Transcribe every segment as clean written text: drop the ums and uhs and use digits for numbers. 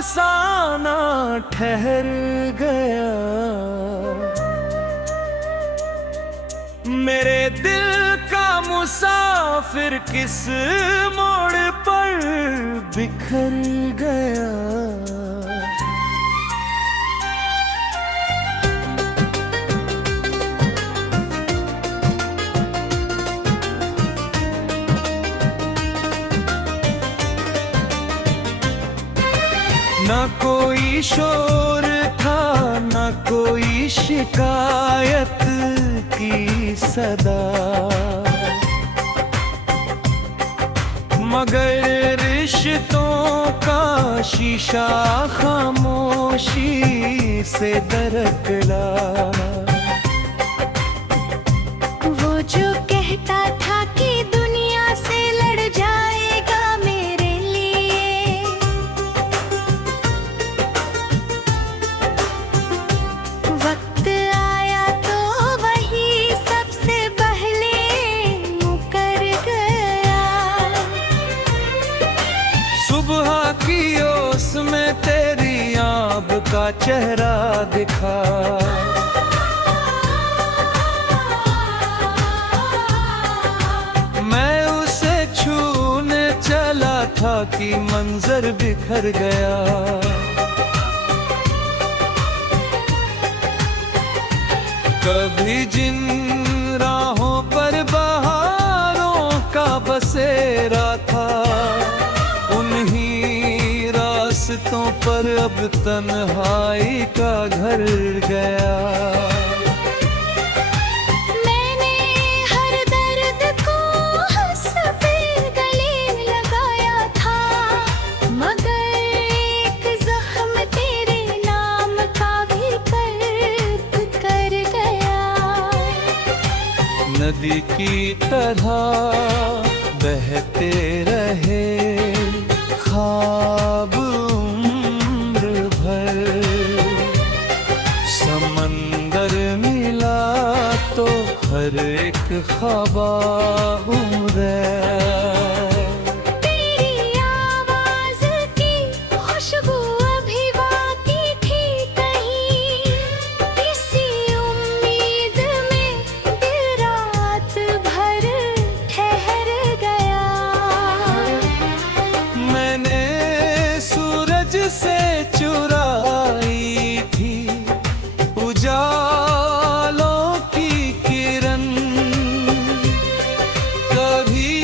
अफसाना ठहर गया। मेरे दिल का मुसाफिर किस मोड़ पर बिखर गया। ना कोई शोर था, ना कोई शिकायत की सदा, मगर रिश्तों का शीशा खामोशी से दरकला। वो जो कहता था कि दुनिया से लड़ जाएगा मेरे लिए, वक्त आया तो वही सबसे पहले मुकर गया। सुबह की ओस में तेरी आब का चेहरा दिखा। मैं उसे छूने चला था कि मंजर बिखर गया। कभी जिन राहों पर बहारों का बसेरा था, उन्हीं रास्तों पर अब तन्हाई का घर गया। मैंने हर दर्द को हंस पे गले लगाया था, मगर एक जख्म तेरे नाम का भी कर गया। नदी की तरह बहते रहे ख्वाब उम्र भर, समंदर मिला तो हर एक ख्वाबा उम्र। तेरी आवाज की खुशबू अभी बाकी थी कहीं, इसी उम्मीद में दिल रात भर ठहर गया। मैंने सूरज से चुराई थी उजालों की किरण, कभी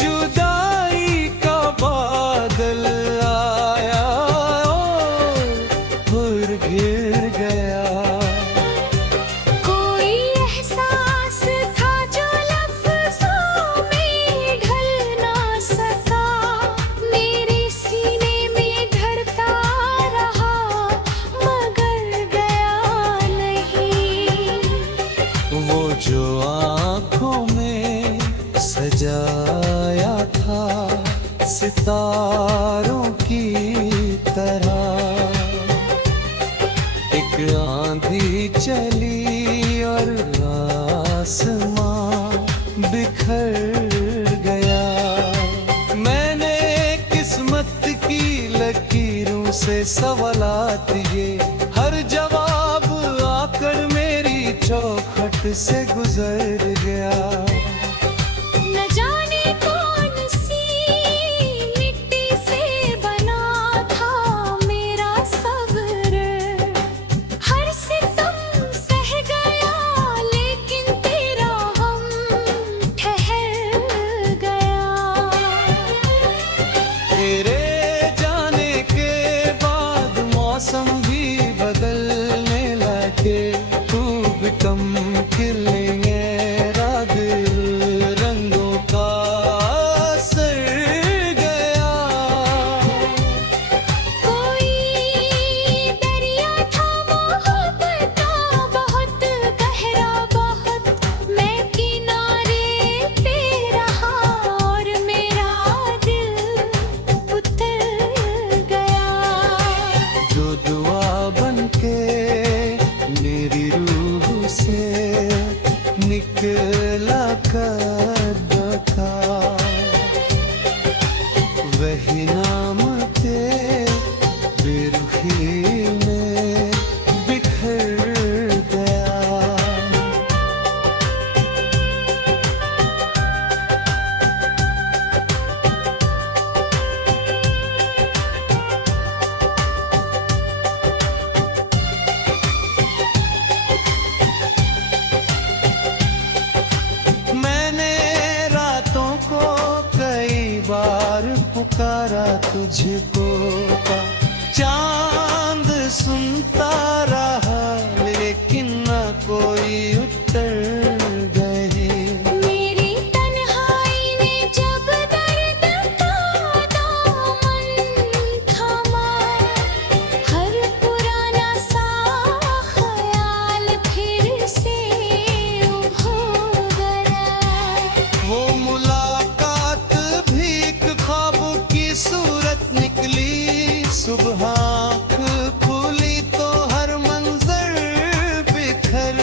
जुदाई का बादल आया और घिर गया। कोई एहसास था जो लफ्ज़ों में ढल ना सका, मेरे सीने में धड़का रहा मगर गया नहीं। वो जो आँखों में सजाया था सितारों की तरह, एक आंधी चली और आसमां बिखर गया। मैंने किस्मत की लकीरों से सवालात ये, हर जवाब आकर मेरी चौखट से गुजर गया। न जाने कौन सी मिट्टी से बना था मेरा सब्र, हर सितम सह गया लेकिन तेरा हम ठहर गया। तेरे जाने के बाद मौसम भी बदलने लगे, खूब कम खिलेंगे पुकारा तुझको पा, चांद सुनता रहा लेकिन न कोई उत्तर गए। मेरी तन्हाई ने जब दर्द का दामन थामा, हर पुराना सा ख्याल फिर से उभर गया। वो मुलाकात भीख ख्वाब की सूरत निकली, सुबह आँख खुली तो हर मंजर बिखर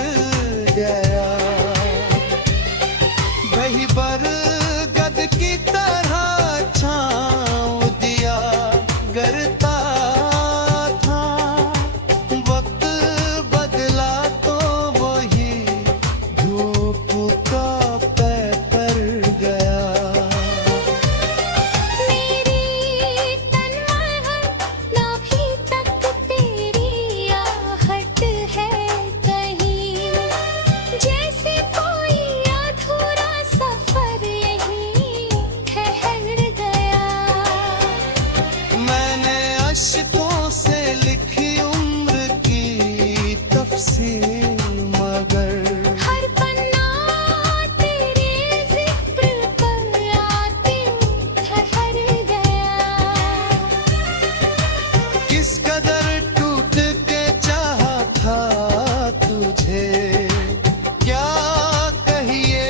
गया। वही बरगद की तरह छाँव दिया करता था, वक्त बदला तो वही धूप का पै पर गया। मेरी तन्हाई नाभि तक तेरी आहट है कहीं, जैसे कोई अधूरा सफर यहीं ठहर गया। मैंने अश्कों से लिखी उम्र की तफसीर, मगर हर पन्ना तेरे जिक्र पर आके ठहर गया। किस कदर टूट के चाहा था तुझे, क्या कहिए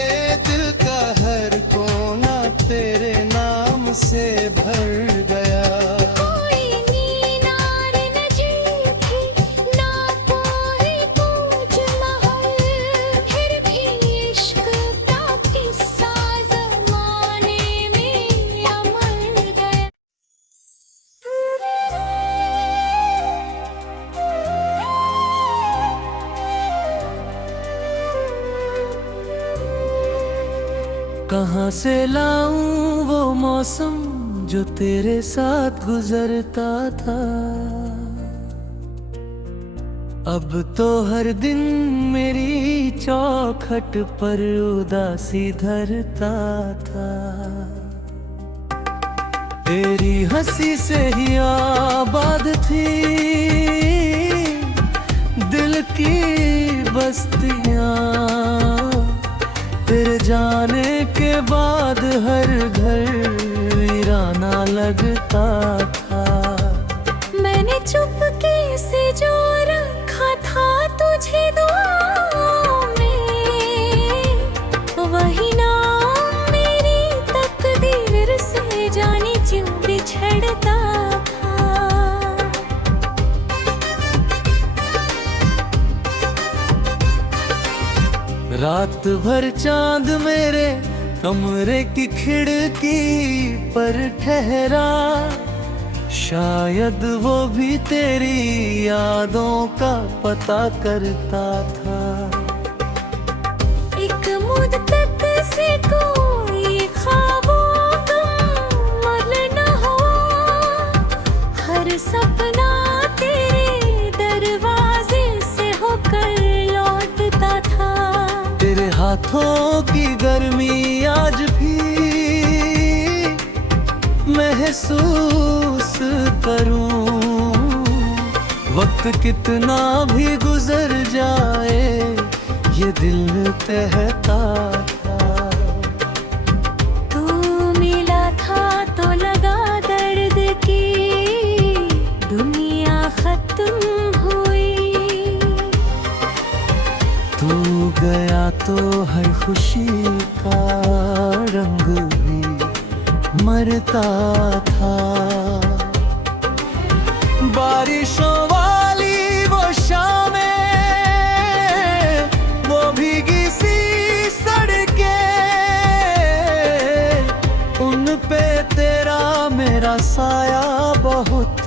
दिल का हर कोना तेरे नाम से भर गया। कोई मीनार नजर थी ना कोई कूच महल, फिर भी इश्क का किस्सा ज़माने में अमर गया। कहाँ से लाऊं वो मौसम जो तेरे साथ गुजरता था, अब तो हर दिन मेरी चौखट पर उदासी धरता था। तेरी हंसी से ही आबाद थी दिल की बस्तियां, तेरे जाने के बाद हर घर वीराना लगता था। मैंने चुपके से जो रखा था तुझे दुआओं में, वही नाम मेरी तकदीर से जाने क्यों बिछड़ता था। रात भर चांद मेरे कमरे की खिड़की पर ठहरा, शायद वो भी तेरी यादों का पता करता था। एक मुद्दत से कोई ख्वाबों का मल न हुआ, हर सपना तेरे दरवाजे से होकर लौटता था। तेरे हाथों की गर्मी आज भी महसूस करूं, वक्त कितना भी गुजर जाए ये दिल कहता था। तू मिला था तो लगा दर्द की दुनिया खत्म हुई, तू गया तो हर खुशी का रंग भी मरता था। बारिशों वाली वो शामें, वो भीगी सी सड़कें, उन पे तेरा मेरा साया बहुत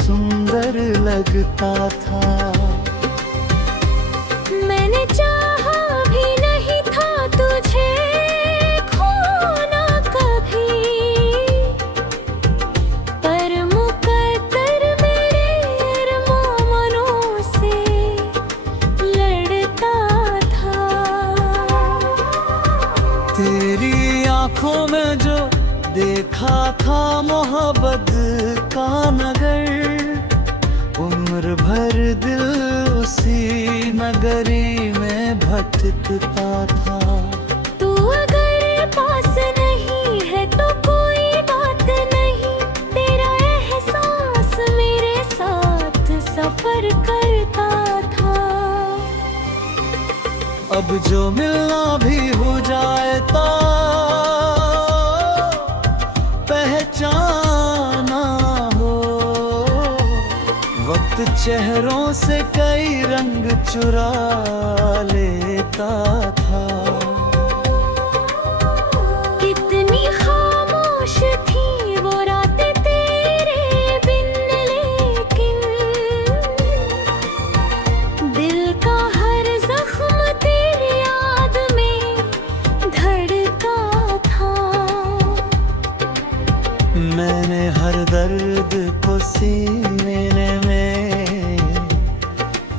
सुंदर लगता था। मैंने चाहा भी नहीं था तुझे खोना कभी, पर मुकद्दर मेरे अरमानों से लड़ता था। तेरी आंखों में जो देखा था मोहब्बत का नगर, उम्र भर दिल उसी नगरी में भटकता था। तू अगर पास नहीं है तो कोई बात नहीं, तेरा एहसास मेरे साथ सफर करता था। अब जो मिलना भी हो जाए तो पहचाना हो, वक्त चेहरों से कई रंग चुरा लेता था। कितनी खामोश थी वो रातें तेरे बिन, लेकिन दिल का हर जख्म तेरी याद में धड़का था। मैंने हर दर्द को सीने में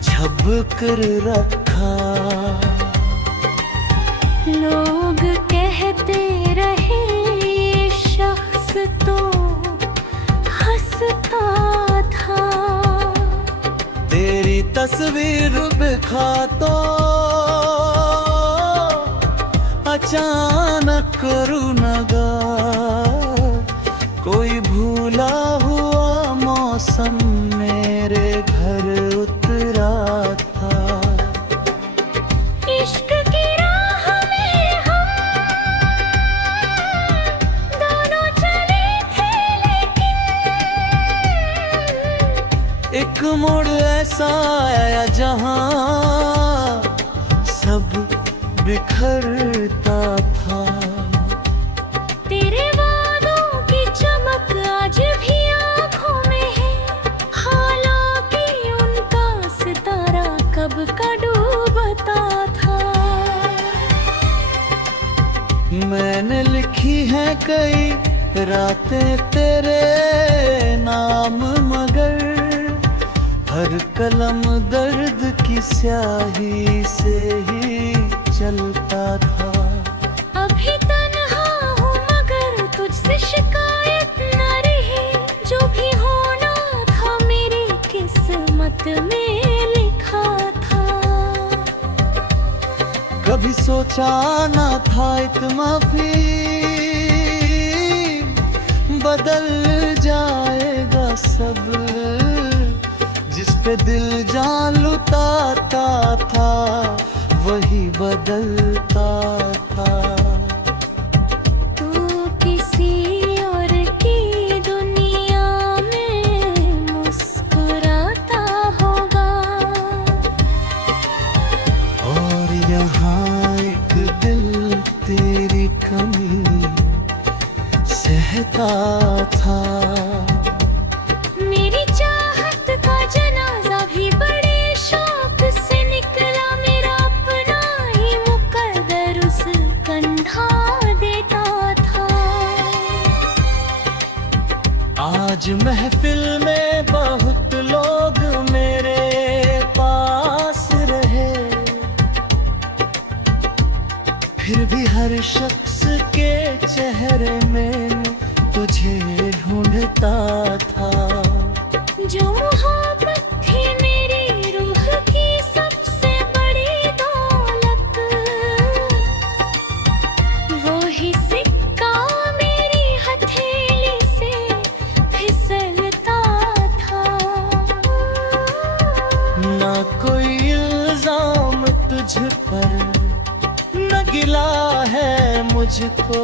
छुप कर रखा। लोग कहते रहे ये शख्स तो हंसता था। तेरी तस्वीर बिखा तो अचानक रुनगा, कोई भूला हुआ मौसम मेरे घर उतरा था। इश्क की राह में हम दोनों चले थे, लेकिन एक मोड़ ऐसा आया जहां सब बिखरता था। तेरे वादों की चमक आज भी आँखों में है, हालांकि उनका सितारा कब का डूबता था। मैंने लिखी है कई रातें तेरे नाम, मगर हर कलम दर्द की स्याही से ही चलता था। अभी तन्हा हूँ मगर तुझसे शिकायत न रही, जो भी होना था मेरी किस्मत में लिखा था। कभी सोचा ना था इतना भी बदल जाएगा सब, जिस पे दिल जान लुटाता था वही बदलता था। तू किसी और की दुनिया में मुस्कुराता होगा, और यहाँ एक दिल तेरी कमी सहता था। मेरी चाहत का जनाजा भी बड़े शौक से निकला, मेरा अपना ही मुकद्दर उस कंधा देता था। आज महफिल में बहुत लोग मेरे पास रहे, फिर भी हर शख्स के चेहरे में तुझे ढूंढता था। जो मोहब्बत थी मेरी रूह की सबसे बड़ी दौलत, वो ही सिक्का मेरी हथेली से फिसलता था। ना कोई इल्जाम तुझ पर, न गिला है मुझको,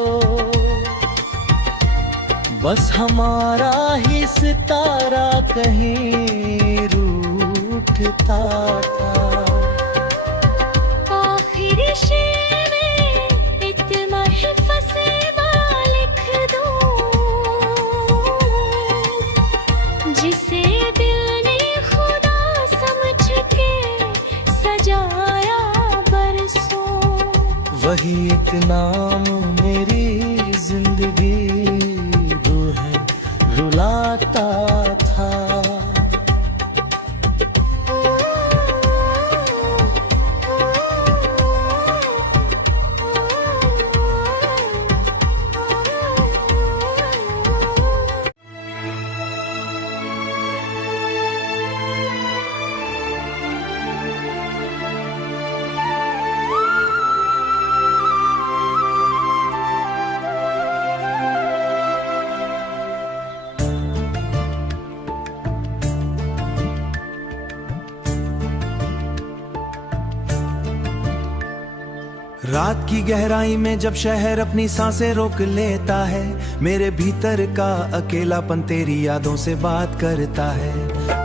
बस हमारा ही सितारा कहीं रूठता था। आखिरी शेर में इतना ही फसेवा लिख दूं, जिसे दिल ने खुदा समझ के सजाया बरसों। वही एक नाम मेरी जिंदगी रुलाता था। रात की गहराई में जब शहर अपनी सांसें रोक लेता है, मेरे भीतर का अकेलापन तेरी यादों से बात करता है।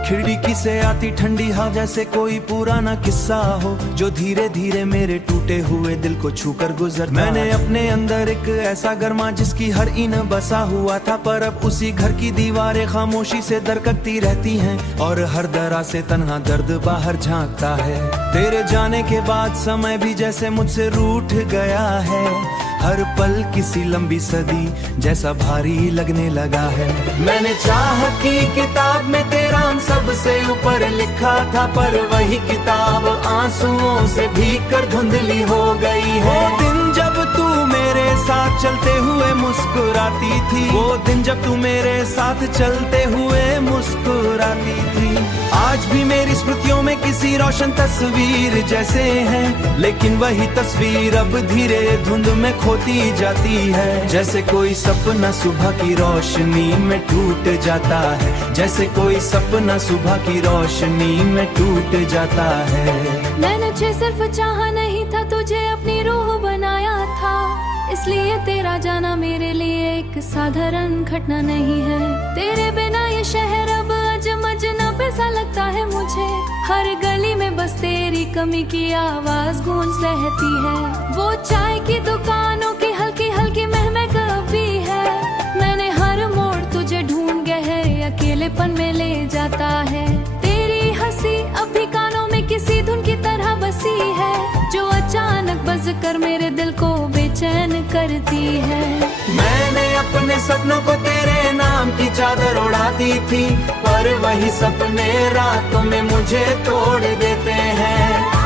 खिड़की से आती ठंडी हवा जैसे कोई पुराना किस्सा हो, जो धीरे धीरे मेरे टूटे हुए दिल को छूकर गुजरता। मैंने अपने अंदर एक ऐसा गरमा जिसकी हर इन बसा हुआ था, पर अब उसी घर की दीवारें खामोशी से दरकती रहती हैं और हर दरा से तन्हा दर्द बाहर झांकता है। तेरे जाने के बाद समय भी जैसे मुझसे रूठ गया है, हर पल किसी लंबी सदी जैसा भारी लगने लगा है। मैंने चाह की किताब में तेरा नाम सबसे ऊपर लिखा था, पर वही किताब आंसुओं से भीग कर धुंधली हो गई है। वो दिन जब तू मेरे साथ चलते हुए मुस्कुराती थी, वो दिन जब तू मेरे साथ चलते हुए मुस्कुराती थी, आज भी मेरी स्मृतियों में किसी रोशन तस्वीर जैसे हैं, लेकिन वही तस्वीर अब धीरे धुंध में खोती जाती है। जैसे कोई सपना सुबह की रोशनी में टूट जाता है, जैसे कोई सपना सुबह की रोशनी में टूट जाता है। मैंने सिर्फ चाहा नहीं था, तुझे अपनी रूह बनाया था, इसलिए तेरा जाना मेरे लिए एक साधारण घटना नहीं है। तेरे बिना ये शहर अब अजमजनब सा लगता है मुझे, हर गली में बस तेरी कमी की आवाज गूंज रहती है। वो चाय की दुकानों की हल्की हल्की महक भी है, मैंने हर मोड़ तुझे ढूंढ गहरे अकेलेपन में ले जाता है। तेरी हंसी अब भी कानों में किसी धुन की तरह बसी है, जो अचानक बज कर मेरे दिल को बेचैन करती है। मैंने अपने सपनों को तेरे नाम की चादर उड़ा दी थी, पर वही सपने रातों में मुझे तोड़ देते हैं।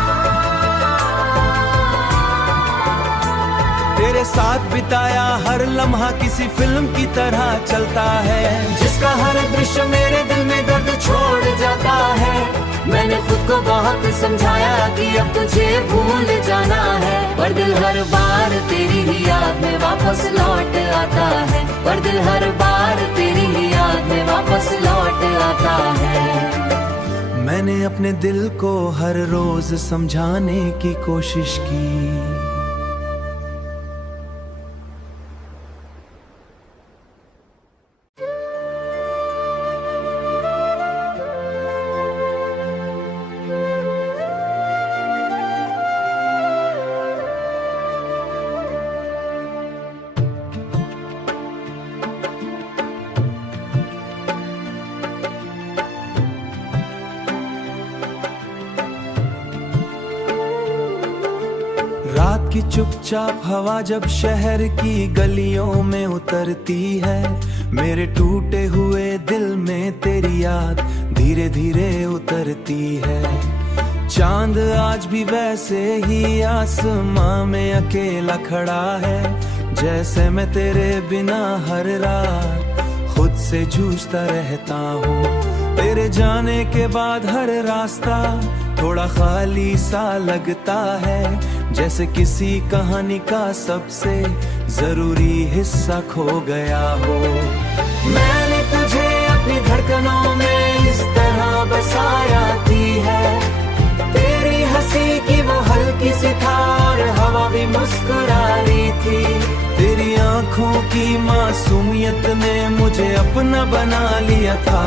तेरे साथ बिताया हर लम्हा किसी फिल्म की तरह चलता है, जिसका हर दृश्य मेरे दिल में दर्द छोड़ जाता है। मैंने खुद को बहुत समझाया कि अब तुझे भूल जाना है, पर दिल हर बार तेरी ही याद में वापस लौट आता है, पर दिल हर बार तेरी ही याद में वापस लौट आता है। मैंने अपने दिल को हर रोज समझाने की कोशिश की। रात की चुपचाप हवा जब शहर की गलियों में उतरती है, मेरे टूटे हुए दिल में तेरी याद धीरे धीरे उतरती है। चांद आज भी वैसे ही आसमां में अकेला खड़ा है, जैसे मैं तेरे बिना हर रात खुद से जूझता रहता हूँ। तेरे जाने के बाद हर रास्ता थोड़ा खाली सा लगता है, जैसे किसी कहानी का सबसे जरूरी हिस्सा खो गया हो। मैंने तुझे अपनी धड़कनों में इस तरह बसाया थी है, तेरी हंसी की वो हल्की सी था और हवा भी मुस्कुरा रही थी। तेरी आंखों की मासूमियत ने मुझे अपना बना लिया था,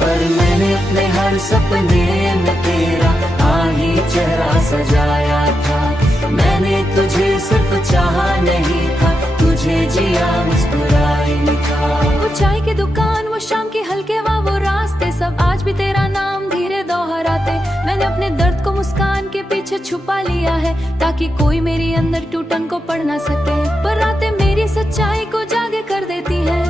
पर मैंने अपने हर सपने में तेरा आही चेहरा सजाया था। मैंने तुझे सिर्फ चाहा नहीं था, तुझे जिया मुस्कुराई था। वो चाय की दुकान, वो शाम की हल्के हवा, वो रास्ते सब आज भी तेरा नाम धीरे दोहराते। मैंने अपने दर्द को मुस्कान के पीछे छुपा लिया है, ताकि कोई मेरी अंदर टूटन को पढ़ ना सके। पर रातें मेरी सच्चाई को जागे कर देती हैं,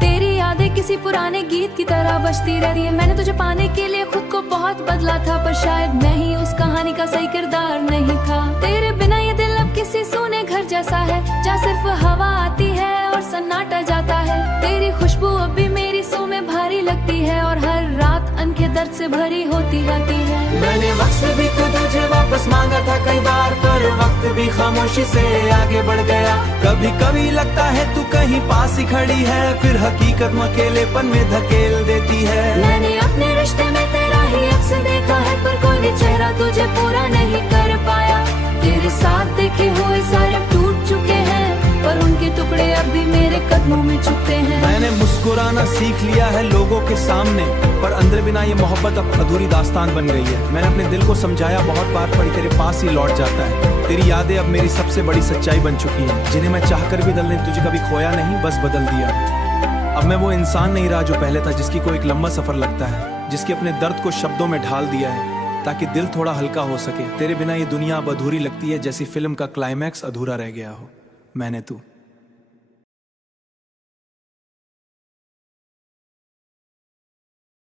तेरी यादें किसी पुराने गीत की तरह बजती रही है। मैंने तुझे पाने के लिए खुद को बहुत बदला था, पर शायद मैं ही उस कहानी का सही किरदार नहीं था। तेरे बिना ये दिल अब किसी सूने घर जैसा है, जहाँ सिर्फ हवा आती है और सन्नाटा जाता है। तेरी खुशबू अब भी मेरी सू में भारी लगती है, और हर रात अनके दर्द से भरी होती जाती है। मैंने वक्त से भी तुझे वापस मांगा था कई बार, पर वक्त भी खामोशी से आगे बढ़ गया। कभी कभी लगता है तू कहीं पास ही खड़ी है, फिर हकीकत अकेलेपन में धकेल देती है। मैंने अपने रिश्ते में तेरा ही अक्स देखा है, पर कोई भी चेहरा तुझे पूरा नहीं कर पाया। तेरे साथ देखे हुए सारे टूट चुके हैं, पर उनके टुकड़े अब भी मेरे कदमों में छुपते हैं। मैंने मुस्कुराना सीख लिया है लोगों के सामने, पर अंदर बिना ये मोहब्बत अब अधूरी दास्तान बन गई है। मैंने अपने दिल को समझाया बहुत बार, पर तेरे पास ही लौट जाता है। तेरी यादें अब मेरी सबसे बड़ी सच्चाई बन चुकी हैं, जिन्हें मैं चाहकर भी बदलने तुझे कभी खोया नहीं, बस बदल दिया। अब मैं वो इंसान नहीं रहा जो पहले था, जिसकी कोई एक लंबा सफर लगता है, जिसके अपने दर्द को शब्दों में ढाल दिया है ताकि दिल थोड़ा हल्का हो सके। तेरे बिना ये दुनिया अब अधूरी लगती है, जैसी फिल्म का क्लाइमैक्स अधूरा रह गया हो। मैंने तू